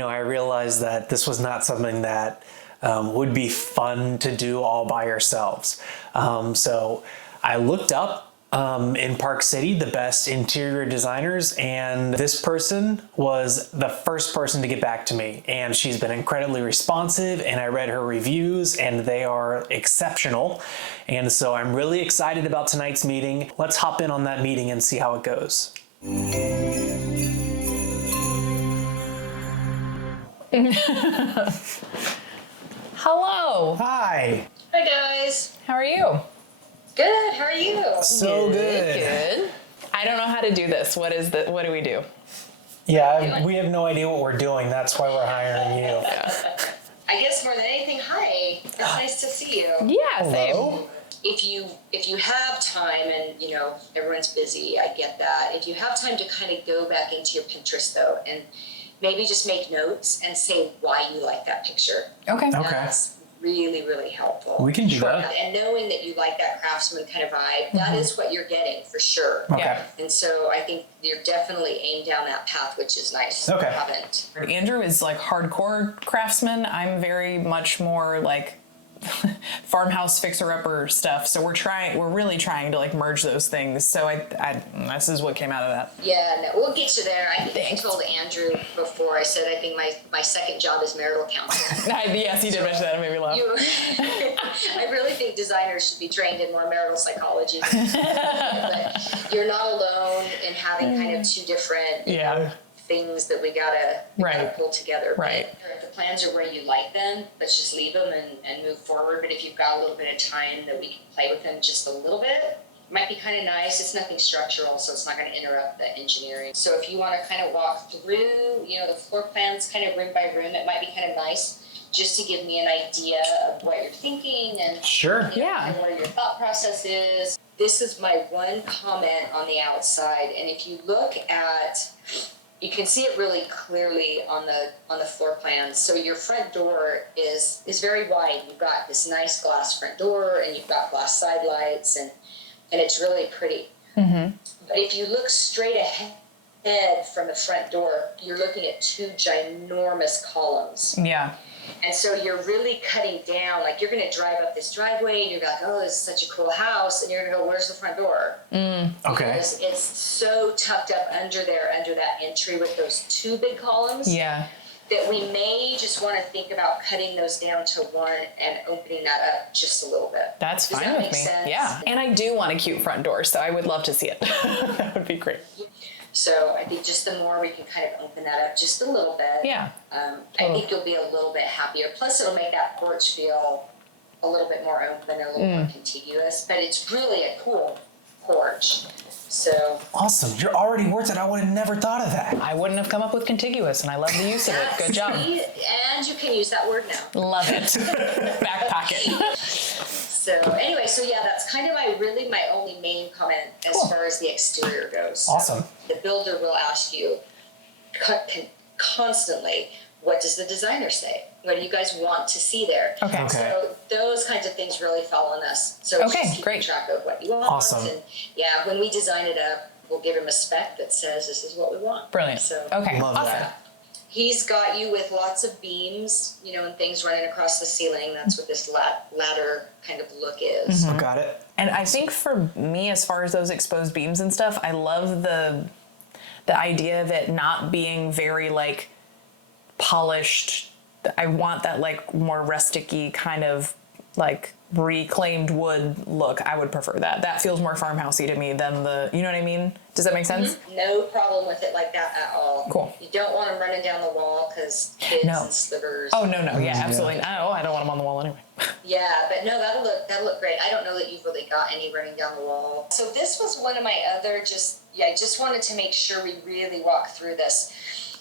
I realized that this was not something that would be fun to do all by ourselves. So I looked up in Park City the best interior designers, and this person was the first person to get back to me, and she's been incredibly responsive, and I read her reviews and they are exceptional. And so I'm really excited about tonight's meeting. Let's hop in on that meeting and see how it goes. Hello. Hi. Hi guys. How are you? Good. How are you? So good. Good. I don't know how to do this. What do we do? Yeah, we have no idea what we're doing. That's why we're hiring you. I guess more than anything, hi. It's nice to see you. Yeah, same. Hello? If you have time, and everyone's busy, I get that. If you have time to kind of go back into your Pinterest though, and maybe just make notes and say why you like that picture. Okay. That's really, really helpful. We can do that. And knowing that you like that craftsman kind of vibe, that is what you're getting for sure. Okay. Yeah. And so I think you're definitely aimed down that path, which is nice. Okay. You haven't. Andrew is like hardcore craftsman. I'm very much more like farmhouse fixer-upper stuff. So we're really trying to like merge those things. So I this is what came out of that. Yeah, no, we'll get you there. I think I told Andrew before, I said I think my second job is marital counselor. Yes, you did mention that. It made me laugh. I really think designers should be trained in more marital psychology. But you're not alone in having kind of two different things that we gotta pull together. Right. But if the plans are where you like them, let's just leave them and move forward. But if you've got a little bit of time that we can play with them just a little bit, it might be kind of nice. It's nothing structural, so it's not going to interrupt the engineering. So if you want to kind of walk through, the floor plans kind of room by room, it might be kind of nice just to give me an idea of what you're thinking and Sure. and where your thought process is. This is my one comment on the outside, and if you look at, you can see it really clearly on the floor plans. So your front door is very wide. You've got this nice glass front door, and you've got glass side lights, and it's really pretty. Mm-hmm. But if you look straight ahead from the front door, you're looking at two ginormous columns. Yeah. And so you're really cutting down, like you're going to drive up this driveway and you're like, oh, this is such a cool house. And you're going to go, where's the front door? Okay. Because it's so tucked up under that entry with those two big columns. Yeah. That we may just want to think about cutting those down to one and opening that up just a little bit. That's Does fine that with make me. sense? Yeah. And I do want a cute front door, so I would love to see it. That would be great. So I think just the more we can kind of open that up just a little bit. Yeah. I think you'll be a little bit happier. Plus it'll make that porch feel a little bit more open, a little more contiguous. But it's really a cool porch. So Awesome. You're already worth it. I would have never thought of that. I wouldn't have come up with contiguous, and I love the use of it. Good job. And you can use that word now. Love it. Back pocket. So anyway, that's kind of my only main comment as far as the exterior goes. Awesome. The builder will ask you constantly, what does the designer say? What do you guys want to see there? Okay. So those kinds of things really fall on us. So it's just keeping track of what you want. Awesome. And when we design it up, we'll give him a spec that says this is what we want. Brilliant. So Okay. Love awesome. that. He's got you with lots of beams, and things running across the ceiling. That's what this ladder kind of look is. Mm-hmm. Got it. And I think for me, as far as those exposed beams and stuff, I love the idea of it not being very like polished. I want that like more rustic-y kind of like reclaimed wood look. I would prefer that. That feels more farmhousey to me than you know what I mean? Does that make sense? Mm-hmm. No problem with it like that at all. Cool. You don't want them running down the wall because kids and slivers. Oh, no. Yeah, absolutely. I don't want them on the wall anyway. Yeah, but no, that'll look great. I don't know that you've really got any running down the wall. So this was one of my other I just wanted to make sure we really walk through this.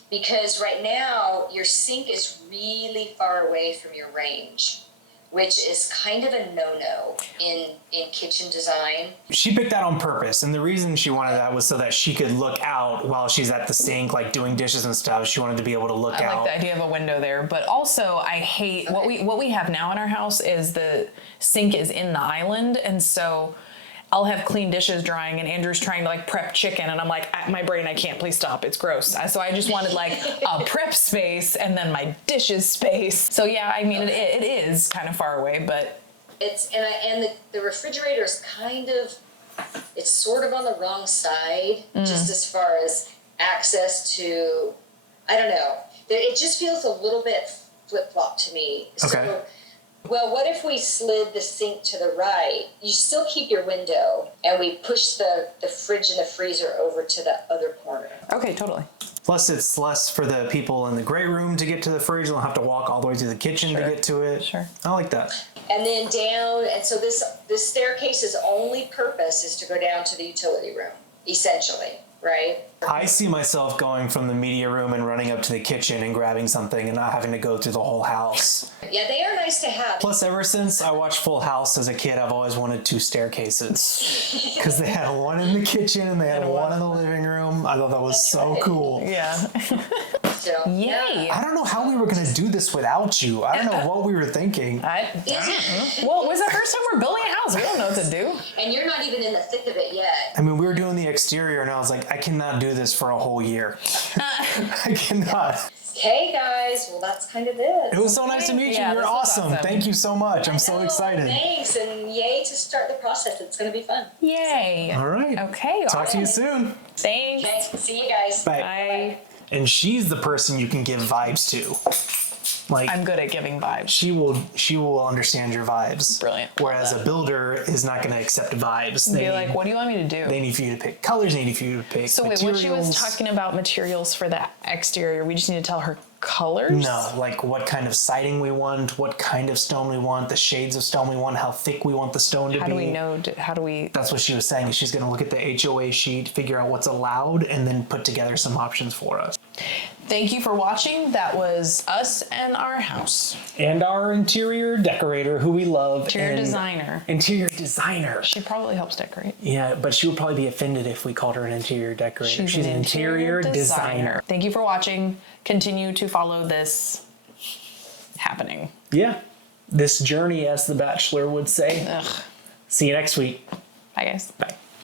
Because right now, your sink is really far away from your range, which is kind of a no-no in kitchen design. She picked that on purpose, and the reason she wanted that was so that she could look out while she's at the sink, like doing dishes and stuff. She wanted to be able to look out. I like the idea of a window there, but also I hate what we have now in our house is the sink is in the island, and so I'll have clean dishes drying and Andrew's trying to like prep chicken and I'm like, my brain, I can't, please stop, it's gross. So I just wanted like a prep space and then my dishes space. So yeah, I mean, it is kind of far away, but and the refrigerator is kind of, it's sort of on the wrong side, just as far as access to, I don't know. It just feels a little bit flip-flop to me. Okay. So, well, what if we slid the sink to the right? You still keep your window, and we push the fridge and the freezer over to the other corner. okay, totally. Plus, it's less for the people in the great room to get to the fridge. They'll have to walk all the way to the kitchen to get to it. Sure. I like that. And then down, and so this staircase's only purpose is to go down to the utility room, essentially, right? I see myself going from the media room and running up to the kitchen and grabbing something and not having to go through the whole house. Yeah, they are nice to have. Plus, ever since I watched Full House as a kid, I've always wanted 2 staircases. Because they had one in the kitchen and they had one in the living room. I thought that was so cool. Yeah. So, Yay. I don't know how we were going to do this without you. I don't know what we were thinking. Well, it was the first time we're building a house. We don't know what to do. And you're not even in the thick of it yet. I mean, we were doing the exterior and I was like, I cannot do this for a whole year. I cannot. Okay, guys. Well, that's kind of it. It was so nice to meet you. Yeah, You're this was awesome. awesome. Thank you so much. I'm so excited. Thanks, and yay to start the process. It's going to be fun. Yay. All right. Okay. Talk to you awesome. soon. Thanks. Okay, see you guys. Bye. Bye. And she's the person you can give vibes to. Like, I'm good at giving vibes. she will understand your vibes. Brilliant. Whereas a builder is not going to accept vibes. Be like, what do you want me to do? They need for you to pick colors. They need for you to pick So wait, materials. when she was talking about materials for the exterior, we just need to tell her colors? No, like what kind of siding we want, what kind of stone we want, the shades of stone we want, how thick we want the stone to be. How do we know? How do we? That's what she was saying. She's going to look at the HOA sheet, figure out what's allowed, and then put together some options for us. Thank you for watching. That was us and our house. And our interior decorator, who we love. Interior and designer. Interior designer. She probably helps decorate. Yeah, but she would probably be offended if we called her an interior decorator. She's an interior designer. Thank you for watching. Continue to follow this happening. Yeah. This journey, as the Bachelor would say. Ugh. See you next week. Bye, guys. Bye.